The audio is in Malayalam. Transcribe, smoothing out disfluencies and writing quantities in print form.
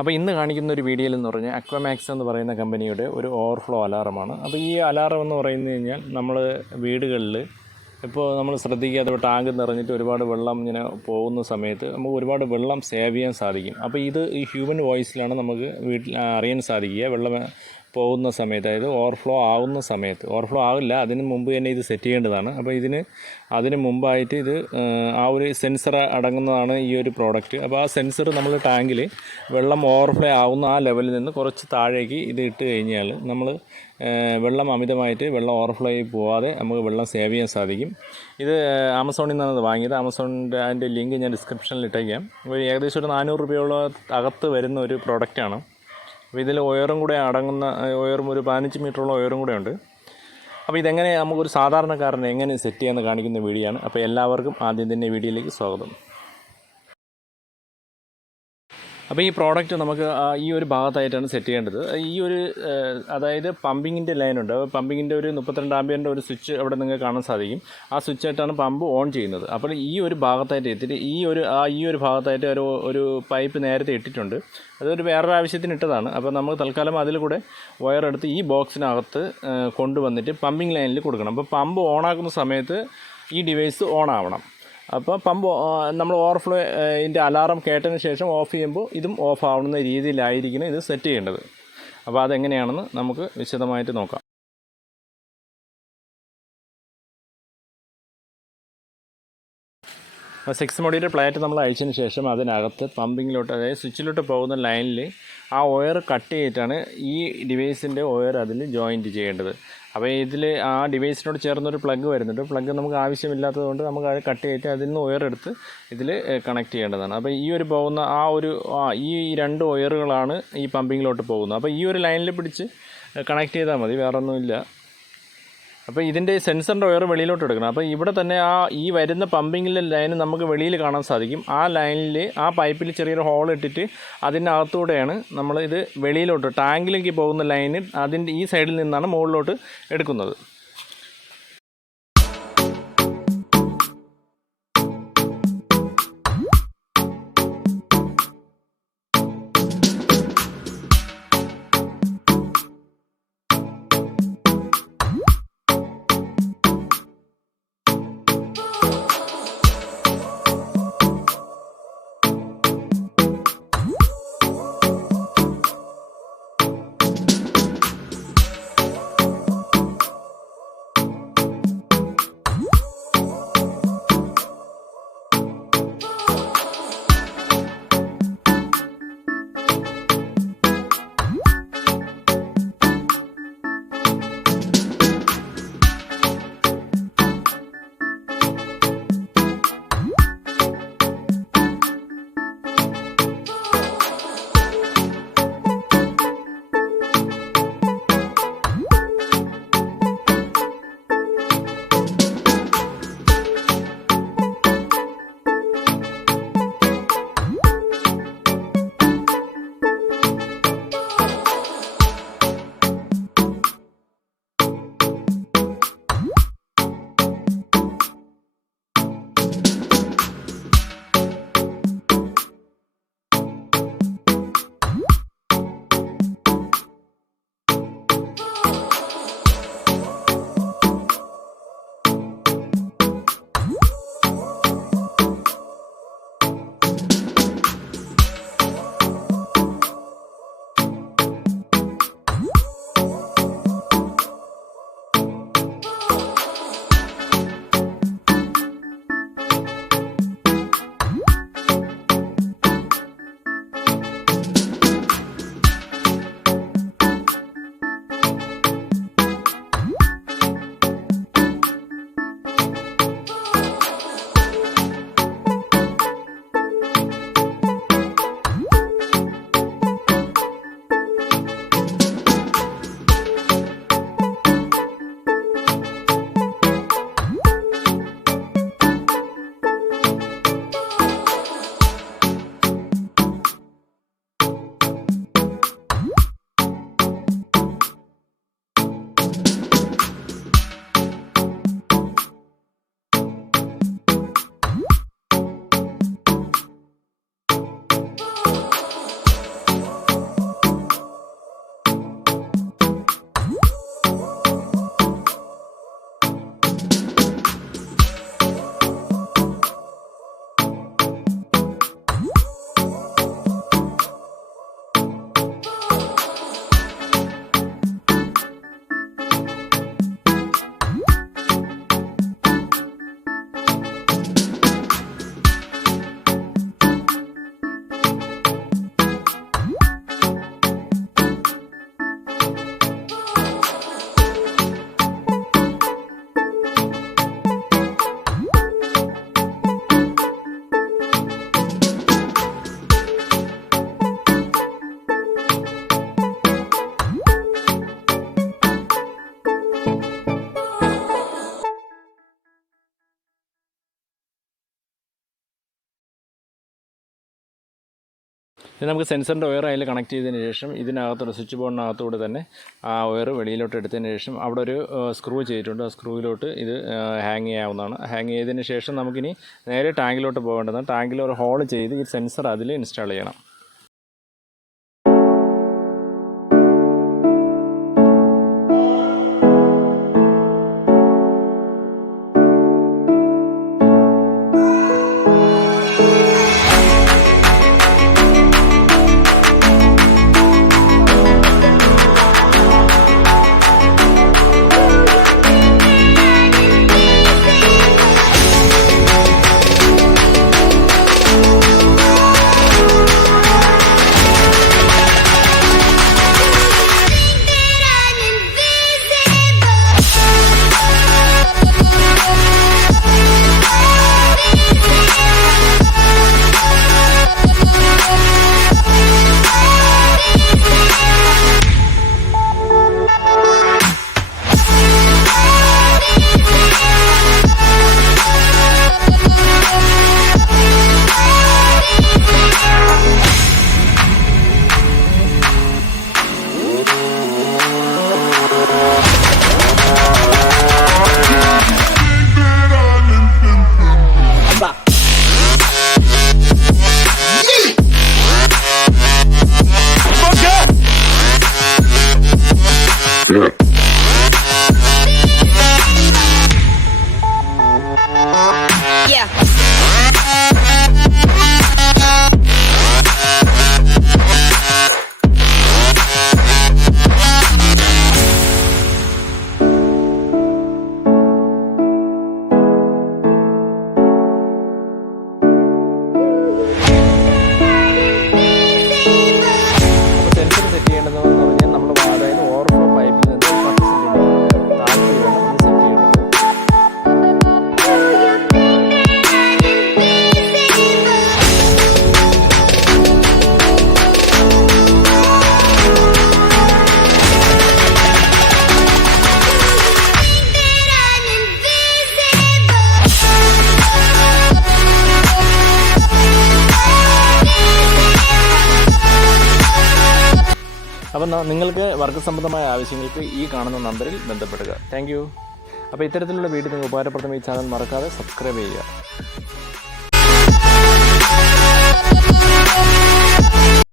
അപ്പോൾ ഇന്ന് കാണിക്കുന്ന ഒരു വീഡിയോയിൽ എന്ന് പറഞ്ഞാൽ അക്വമാക്സ് എന്ന് പറയുന്ന കമ്പനിയുടെ ഒരു ഓവർഫ്ലോ അലാറമാണ്. അപ്പോൾ ഈ അലാറം എന്ന് പറയുന്നത് കഴിഞ്ഞാൽ നമ്മൾ വീടുകളിൽ ഇപ്പോൾ നമ്മൾ ശ്രദ്ധിക്കാതെ ടാങ്ക് നിറഞ്ഞിട്ട് ഒരുപാട് വെള്ളം ഇങ്ങനെ പോകുന്ന സമയത്ത് നമുക്ക് ഒരുപാട് വെള്ളം സേവ് ചെയ്യാൻ സാധിക്കും. അപ്പോൾ ഇത് ഈ ഹ്യൂമൻ വോയിസിലാണ് നമുക്ക് വീട്ടിൽ അറിയാൻ സാധിക്കുക. വെള്ളം പോകുന്ന സമയത്ത്, അതായത് ഓവർഫ്ലോ ആകുന്ന സമയത്ത്. ഓവർഫ്ലോ ആവില്ല, അതിന് മുമ്പ് തന്നെ ഇത് സെറ്റ് ചെയ്യേണ്ടതാണ്. അപ്പോൾ അതിന് മുമ്പായിട്ട് ഇത് ആ ഒരു സെൻസർ അടങ്ങുന്നതാണ് ഈ ഒരു പ്രോഡക്റ്റ്. അപ്പോൾ ആ സെൻസർ നമ്മൾ ടാങ്കിൽ വെള്ളം ഓവർഫ്ലോ ആവുന്ന ആ ലെവലിൽ നിന്ന് കുറച്ച് താഴേക്ക് ഇത് ഇട്ട് കഴിഞ്ഞാൽ നമ്മൾ വെള്ളം അമിതമായിട്ട് വെള്ളം ഓവർഫ്ലോ ആയി പോവാതെ നമുക്ക് വെള്ളം സേവ് ചെയ്യാൻ സാധിക്കും. ഇത് ആമസോണിൽ നിന്നാണ് വാങ്ങിയത്. ആമസോണിൻ്റെ അതിൻ്റെ ലിങ്ക് ഞാൻ ഡിസ്ക്രിപ്ഷനിൽ ഇട്ടേക്കാം. അപ്പോൾ ഏകദേശം ഒരു 400 രൂപയോളം അകത്ത് വരുന്ന ഒരു പ്രോഡക്റ്റാണ്. അപ്പോൾ ഇതിൽ ഒയറും കൂടെ അടങ്ങുന്ന ഒയറും ഒരു 15 മീറ്ററോളം ഒയറും കൂടെ ഉണ്ട്. അപ്പോൾ ഇതെങ്ങനെ നമുക്കൊരു സാധാരണക്കാരനെ എങ്ങനെ സെറ്റ് ചെയ്യാമെന്ന് കാണിക്കുന്ന വീഡിയോ ആണ്. അപ്പോൾ എല്ലാവർക്കും ആദ്യം തന്നെ വീഡിയോയിലേക്ക് സ്വാഗതം. അപ്പോൾ ഈ പ്രോഡക്റ്റ് നമുക്ക് ഈ ഒരു ഭാഗത്തായിട്ടാണ് സെറ്റ് ചെയ്യേണ്ടത്. ഈ ഒരു അതായത് പമ്പിങ്ങിൻ്റെ ലൈനുണ്ട്. പമ്പിങ്ങിൻ്റെ ഒരു 32 ആമ്പിയറിൻ്റെ ഒരു സ്വിച്ച് അവിടെ നിങ്ങൾക്ക് കാണാൻ സാധിക്കും. ആ സ്വിച്ചായിട്ടാണ് പമ്പ് ഓൺ ചെയ്യുന്നത്. അപ്പോൾ ഈ ഒരു ഭാഗത്തായിട്ട് എത്തിയിട്ട് ഈ ഒരു ഭാഗത്തായിട്ട് ഒരു പൈപ്പ് നേരത്തെ ഇട്ടിട്ടുണ്ട്. അതൊരു വേറൊരു ആവശ്യത്തിന് ഇട്ടതാണ്. അപ്പോൾ നമ്മൾ തൽക്കാലം അതിൽ കൂടെ വയറെടുത്ത് ഈ ബോക്സിനകത്ത് കൊണ്ടുവന്നിട്ട് പമ്പിങ് ലൈനിൽ കൊടുക്കണം. അപ്പോൾ പമ്പ് ഓണാക്കുന്ന സമയത്ത് ഈ ഡിവൈസ് ഓൺ ആവണം. അപ്പോൾ പമ്പ് നമ്മൾ ഓവർഫ്ലോൻ്റെ അലാറം കേട്ടതിന് ശേഷം ഓഫ് ചെയ്യുമ്പോൾ ഇതും ഓഫ് ആവുന്ന രീതിയിലായിരിക്കണം ഇത് സെറ്റ് ചെയ്യേണ്ടത്. അപ്പോൾ അതെങ്ങനെയാണെന്ന് നമുക്ക് വിശദമായിട്ട് നോക്കാം. 6 മൊടിയുടെ പ്ലേറ്റ് നമ്മൾ അഴിച്ചതിന് ശേഷം അതിനകത്ത് പമ്പിങ്ങിലോട്ട്, അതായത് സ്വിച്ചിലോട്ട് പോകുന്ന ലൈനിൽ ആ ഒയർ കട്ട് ചെയ്തിട്ടാണ് ഈ ഡിവൈസിൻ്റെ ഒയർ അതിൽ ജോയിൻറ്റ് ചെയ്യേണ്ടത്. അപ്പോൾ ഇതിൽ ആ ഡിവൈസിനോട് ചേർന്നൊരു പ്ലഗ് വരുന്നുണ്ട്. പ്ലഗ് നമുക്ക് ആവശ്യമില്ലാത്തതുകൊണ്ട് നമുക്ക് അത് കട്ട് ചെയ്തിട്ട് അതിൽ നിന്ന് ഒയർ എടുത്ത് ഇതിൽ കണക്ട് ചെയ്യേണ്ടതാണ്. അപ്പോൾ ഈ ഒരു പോകുന്ന ഈ 2 ഒയറുകളാണ് ഈ പമ്പിങ്ങിലോട്ട് പോകുന്നത്. അപ്പോൾ ഈ ഒരു ലൈനിൽ പിടിച്ച് കണക്ട് ചെയ്താൽ മതി, വേറൊന്നുമില്ല. അപ്പോൾ ഇതിൻ്റെ സെൻസറിൻ്റെ ഒയർ വെളിയിലോട്ട് എടുക്കണം. അപ്പോൾ ഇവിടെ തന്നെ ഈ വരുന്ന പമ്പിങ്ങിലെ ലൈൻ നമുക്ക് വെളിയിൽ കാണാൻ സാധിക്കും. ആ ലൈനിൽ ആ പൈപ്പിൽ ചെറിയൊരു ഹോൾ ഇട്ടിട്ട് അതിനകത്തൂടെയാണ് നമ്മൾ ഇത് വെളിയിലോട്ട് ടാങ്കിലേക്ക് പോകുന്ന ലൈന് അതിൻ്റെ ഈ സൈഡിൽ നിന്നാണ് മുകളിലോട്ട് എടുക്കുന്നത്. ഇത് നമുക്ക് സെൻസറിൻ്റെ വയർ അതിൽ കണക്ട് ചെയ്തതിന് ശേഷം ഇതിനകത്തോടെ സ്വിച്ച് ബോർഡിനകത്തൂടെ തന്നെ ആ വയർ വെളിയിലോട്ട് എടുത്തതിന് ശേഷം അവിടെ ഒരു സ്ക്രൂ ചെയ്തിട്ടുണ്ട്. ആ സ്ക്രൂവിലോട്ട് ഇത് ഹാങ് ചെയ്യാവുന്നതാണ്. ഹാങ് ചെയ്തതിന് ശേഷം നമുക്കിനി നേരെ ടാങ്കിലോട്ട് പോകേണ്ടതാണ്. ടാങ്കിൽ ഒരു ഹോൾ ചെയ്ത് ഈ സെൻസർ അതിൽ ഇൻസ്റ്റാൾ ചെയ്യണം. അപ്പം നിങ്ങൾക്ക് വർക്ക് സംബന്ധമായ ആവശ്യങ്ങൾക്ക് ഈ കാണുന്ന നമ്പറിൽ ബന്ധപ്പെടുക. Thank you. അപ്പോൾ ഇത്തരത്തിലുള്ള വീഡിയോ നിങ്ങൾക്ക് ഉപകാരപ്രദമായ ഈ ചാനൽ മറക്കാതെ സബ്സ്ക്രൈബ് ചെയ്യുക.